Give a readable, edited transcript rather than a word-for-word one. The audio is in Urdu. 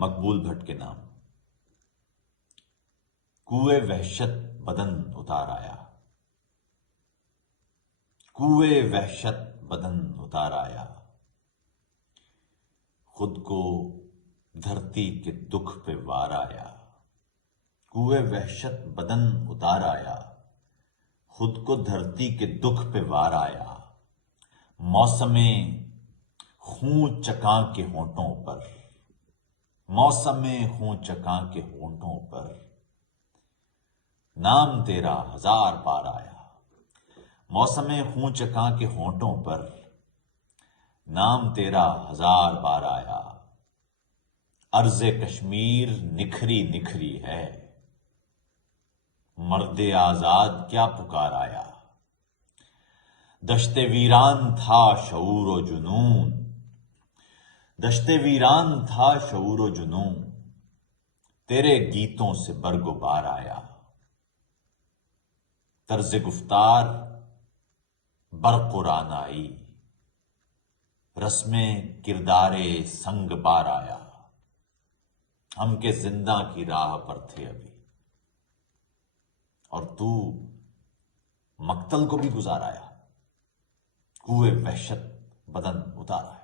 مقبول بھٹ کے نام۔ کوئے وحشت بدن اتار آیا، کوئے وحشت بدن اتار آیا، خود کو دھرتی کے دکھ پہ وار آیا۔ کوئے وحشت بدن اتار آیا، خود کو دھرتی کے دکھ پہ وار آیا۔ موسم خون چکاں کے ہونٹوں پر، موسم خون چکاں کے ہونٹوں پر، نام تیرا ہزار بار آیا۔ موسم خون چکاں کے ہونٹوں پر، نام تیرا ہزار بار آیا۔ ارض کشمیر نکھری نکھری ہے، مرد آزاد کیا پکار آیا۔ دشت ویران تھا شعور و جنون، دشت ویران تھا شعور و جنون، تیرے گیتوں سے برگ و بار آیا۔ طرز گفتار برق و رعنائی، رسم کردار سنگ بار آیا۔ ہم کے زندہ کی راہ پر تھے ابھی، اور تو مقتل کو بھی گزار آیا۔ کوئے وحشت بدن اتار آیا۔